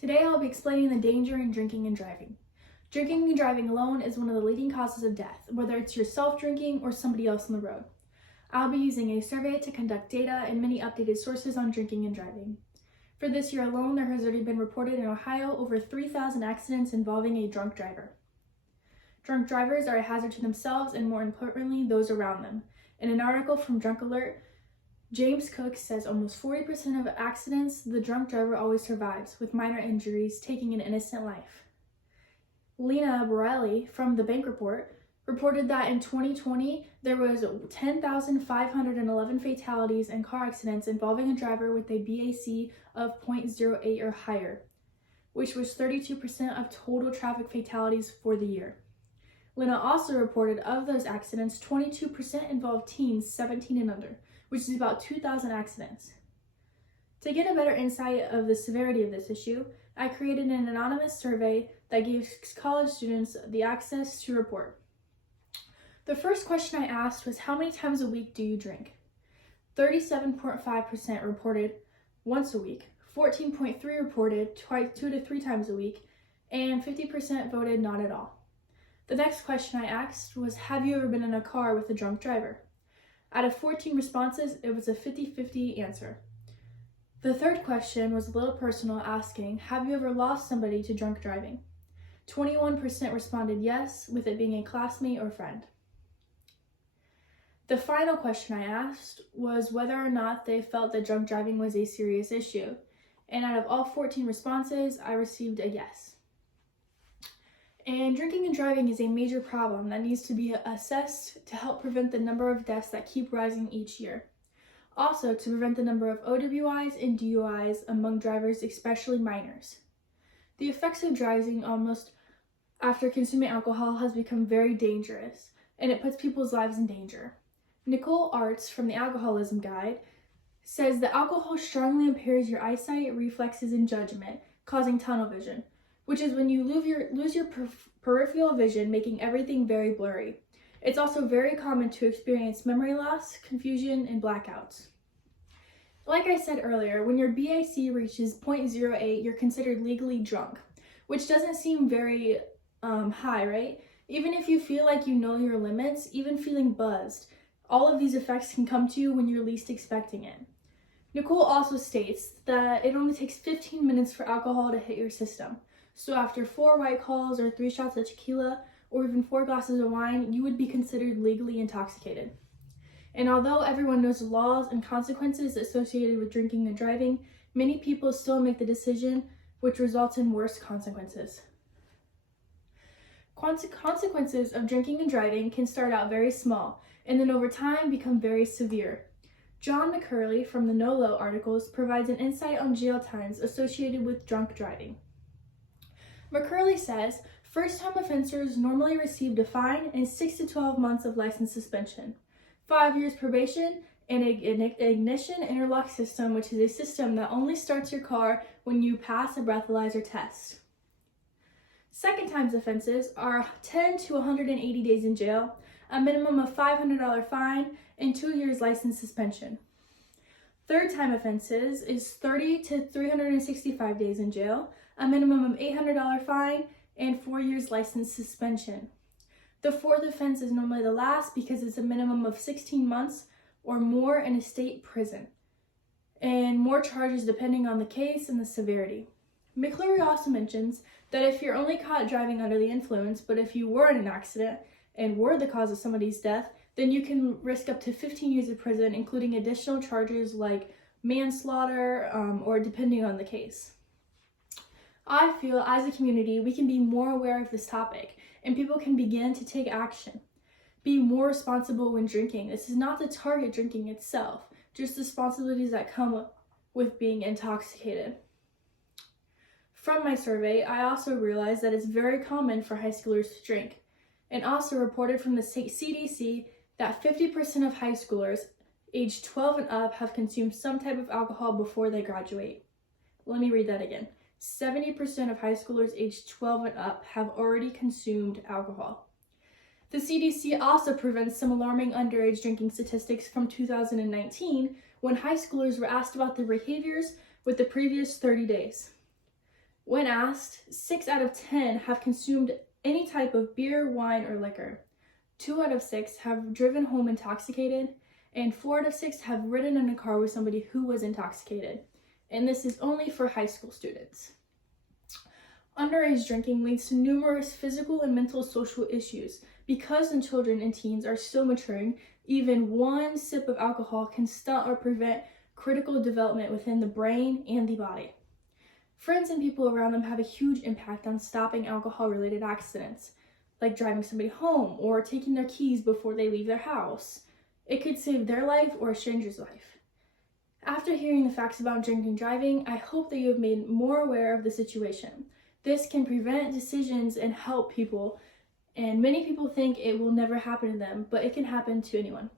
Today I'll be explaining the danger in drinking and driving. Drinking and driving alone is one of the leading causes of death, whether it's yourself drinking or somebody else on the road. I'll be using a survey to conduct data and many updated sources on drinking and driving. For this year alone, there has already been reported in Ohio over 3,000 accidents involving a drunk driver. Drunk drivers are a hazard to themselves and, more importantly, those around them. In an article from Drunk Alert, James Cook says almost 40% of accidents, the drunk driver always survives, with minor injuries taking an innocent life. Lena Borelli from the Bank Report reported that in 2020, there was 10,511 fatalities and car accidents involving a driver with a BAC of 0.08 or higher, which was 32% of total traffic fatalities for the year. Lena also reported of those accidents, 22% involved teens 17 and under, which is about 2,000 accidents. To get a better insight of the severity of this issue, I created an anonymous survey that gives college students the access to report. The first question I asked was, how many times a week do you drink? 37.5% reported once a week, 14.3% reported 2 to 3 times a week, and 50% voted not at all. The next question I asked was, have you ever been in a car with a drunk driver? Out of 14 responses, it was a 50-50 answer. The third question was a little personal, asking, have you ever lost somebody to drunk driving? 21% responded yes, with it being a classmate or friend. The final question I asked was whether or not they felt that drunk driving was a serious issue. And out of all 14 responses, I received a yes. And drinking and driving is a major problem that needs to be assessed to help prevent the number of deaths that keep rising each year. Also, to prevent the number of OWIs and DUIs among drivers, especially minors. The effects of driving almost after consuming alcohol has become very dangerous, and it puts people's lives in danger. Nicole Arts from the Alcoholism Guide says that alcohol strongly impairs your eyesight, reflexes, and judgment, causing tunnel vision, which is when you lose your peripheral vision, making everything very blurry. It's also very common to experience memory loss, confusion, and blackouts. Like I said earlier, when your BAC reaches 0.08, you're considered legally drunk, which doesn't seem very high, right? Even if you feel like you know your limits, even feeling buzzed, all of these effects can come to you when you're least expecting it. Nicole also states that it only takes 15 minutes for alcohol to hit your system. So after 4 White Claws or 3 shots of tequila or even 4 glasses of wine, you would be considered legally intoxicated. And although everyone knows the laws and consequences associated with drinking and driving, many people still make the decision, which results in worse consequences. Consequences of drinking and driving can start out very small and then over time become very severe. John McCurley from the NOLO articles provides an insight on jail times associated with drunk driving. McCurley says, first-time offenders normally received a fine and 6 to 12 months of license suspension, 5 years probation, and an ignition interlock system, which is a system that only starts your car when you pass a breathalyzer test. Second-time offenses are 10 to 180 days in jail, a minimum of $500 fine, and 2 years license suspension. Third-time offenses is 30 to 365 days in jail, a minimum of $800 fine, and 4 years license suspension. The fourth offense is normally the last because it's a minimum of 16 months or more in a state prison, and more charges depending on the case and the severity. McClure also mentions that if you're only caught driving under the influence, but if you were in an accident and were the cause of somebody's death, then you can risk up to 15 years of prison, including additional charges like manslaughter or depending on the case. I feel as a community, we can be more aware of this topic and people can begin to take action. Be more responsible when drinking. This is not to target drinking itself, just responsibilities that come with being intoxicated. From my survey, I also realized that it's very common for high schoolers to drink, and also reported from the CDC that 50% of high schoolers aged 12 and up have consumed some type of alcohol before they graduate. Let me read that again. 70% of high schoolers aged 12 and up have already consumed alcohol. The CDC also prevents some alarming underage drinking statistics from 2019 when high schoolers were asked about their behaviors with the previous 30 days. When asked, 6 out of 10 have consumed any type of beer, wine, or liquor. 2 out of 6 have driven home intoxicated, and 4 out of 6 have ridden in a car with somebody who was intoxicated. And this is only for high school students. Underage drinking leads to numerous physical and mental social issues. Because the children and teens are still maturing, even one sip of alcohol can stunt or prevent critical development within the brain and the body. Friends and people around them have a huge impact on stopping alcohol-related accidents, like driving somebody home or taking their keys before they leave their house. It could save their life or a stranger's life. After hearing the facts about drinking and driving, I hope that you have made more aware of the situation. This can prevent decisions and help people, and many people think it will never happen to them, but it can happen to anyone.